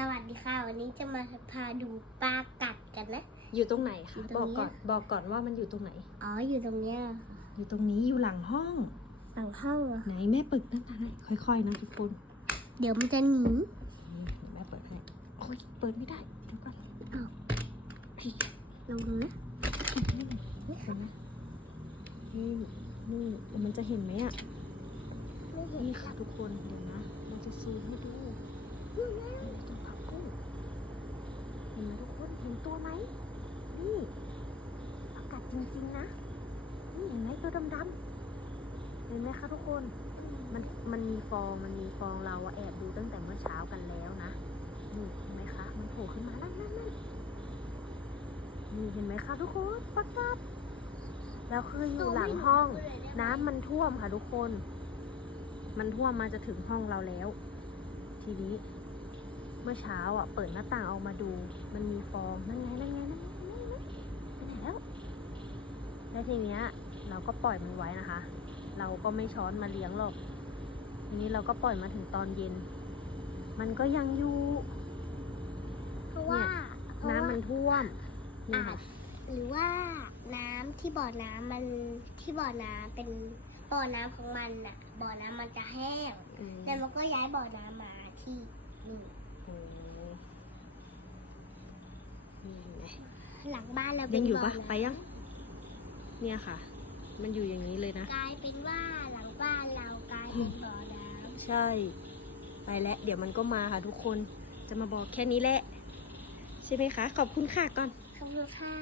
สวัสดีค่ะ วันนี้จะมาพาดูปลากัดกันนะ อยู่ตรงไหนอยู่คะตบรองกเนี้ยก่อนบอกก่อนว่ามันอยู่ตรงไหน อ๋ออยู่ตรงเนี้ยอยู่ตรงนี้อยู่หลังห้อง หลังห้องเหรอไหนแม่เปิดหน้าต่างให้ค่อยๆนะทุกคนเดี๋ยวมันจะหนีนี่แม่เปิดให้โอ้ยเปิดไม่ได้เดี๋ยวก่อนลงนะเห็นไหมนี่นี่มันจะเห็นไหมอะไม่เห็นนี่ค่ะทุกคนเดี๋ยวนะเราจะซูมให้ดูนี่ตรงผักกุ้งเห็นไหมทุกคนเห็นตัวไหมนี่อากาศจริงๆนะ นี่เห็นไหมตัวดำๆเห็นไหมคะทุกคน มันมันมีฟองมันมีฟองเราแอบดูตั้งแต่เมื่อเช้ากันแล้วนะนี่เห็นไหมคะ มันโผล่ขึ้นมานั่นนั่นนั่นนี่เห็นไหมคะทุกคนปักกัดแล้วคืออยู่หลังห้อง น้ำมันท่วมค่ะทุกคน มันท่วมมาจะถึงห้องเราแล้ว ทีนี้ มื่อเช้าอะ เปิดหน้าต่างออกมาดู มันมีฟองนั่นไงนั่นไงนั่นไงนั่นไงไปไหนแล้วแล้วทีเนี้ย เราก็ปล่อยมันไว้นะคะ เราก็ไม่ช้อนมาเลี้ยงหรอก ทีนี้เราก็ปล่อยมาถึงตอนเย็น มันก็ยังอยู่เพราะว่าเพราะน้ำว่ามันท่วมนี่อาจค่ะหรือว่าน้ำที่บ่อน้ำมันที่บ่อน้ำเป็นบ่อน้ำของมันน่ะบ่อน้ำมันจะแห้งอืมแล้วมันก็ย้ายบ่อน้ำมาที่นี่ อืมนี่เห็นไหมหลังบ้านเรายัเป็นงอยู่บ่ปะน้ำไปยัง เนี่ยค่ะ มันอยู่อย่างนี้เลยนะ กลายเป็นว่าหลังบ้านเรากลายเป็นบ่อน้ใช่ ไปแล้ว เดี๋ยวมันก็มาค่ะทุกคน จะมาบอกแค่นี้แหละ ใช่ไหมคะ ขอบคุณค่ะก่อนำขอบคุณค่ะ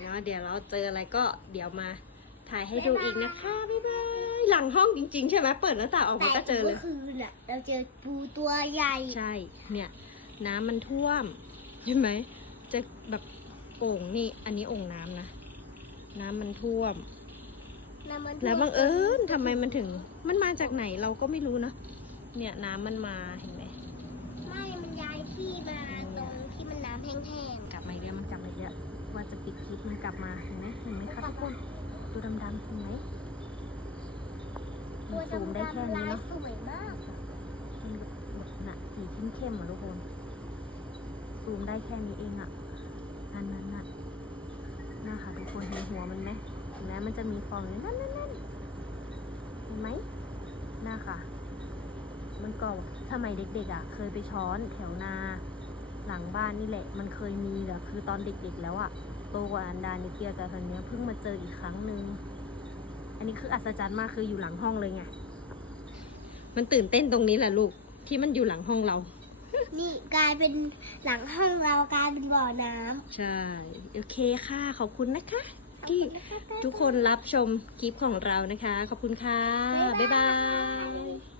เนาะเดี๋ยวเราเจออะไรก็เดี๋ยวมาถ่ายให้ดูอีกนะคะ บ๊ายบาย หลังห้องจริง ๆ ใช่ไหมเปิดหน้าต่างออกมาก็เจอเลยแต่มื่อคืนน่ะเราเจอปูตัวใหญ่ ใช่ เนี่ย น้ำมันท่วม เห็นไหม จะแบบ โอ่งนี่ อันนี้โอ่งน้ำนะ น้ำมันท่วม น้ำมันแล้วบังเอิญทำไมมันถึง มันมาจากไหนเราก็ไม่รู้นะ เนี่ยน้ำมันมาเห็นไหมไม่มันย้ายที่มาตรงที่มันน้ำแห้งกลับมาอีกแล้วมันกลับมาอีกแล้วว่าจะปิดคลิปมันกลับมาเห็นไหมเห็นไหมคะทุกคนตัวดำๆเห็นไหมๆมันตัวซูมได้แค่ดำๆนี้ลายเนาะสวยมากมันแบบน่ะสีเข้มๆอะทุกคนซูมได้แค่นี้เองอะ อันนั้นน่ะน่าค่ะทุกคนเห็นหัวมันไหมเห็นไหมมันจะมีฟองอยู่นั่นนั่นนั่นเห็นไหมน่าค่ะ มันก็สมัยเด็กๆอะ เคยไปช้อนแถวนาหลังบ้านนี่แหละ มันเคยมีแต่คือตอนเด็กๆแล้วอะโตกว่าอันดานิเดียแต่ตอนเนี้ยเพิ่งมาเจออีกครั้งหนึ่งอันนี้คืออัศจรรย์มากคืออยู่หลังห้องเลยไงมันตื่นเต้นตรงนี้แหละลูกที่มันอยู่หลังห้องเรา นี่กลายเป็นหลังห้องเรากลายเป็นบ่อน้ำใช่ โอเคค่ะ ขอบคุณนะคะที่ขอบคุณนะคะทุกคนรับชมคลิปของเรานะคะ ขอบคุณค่ะ บ๊ายบายย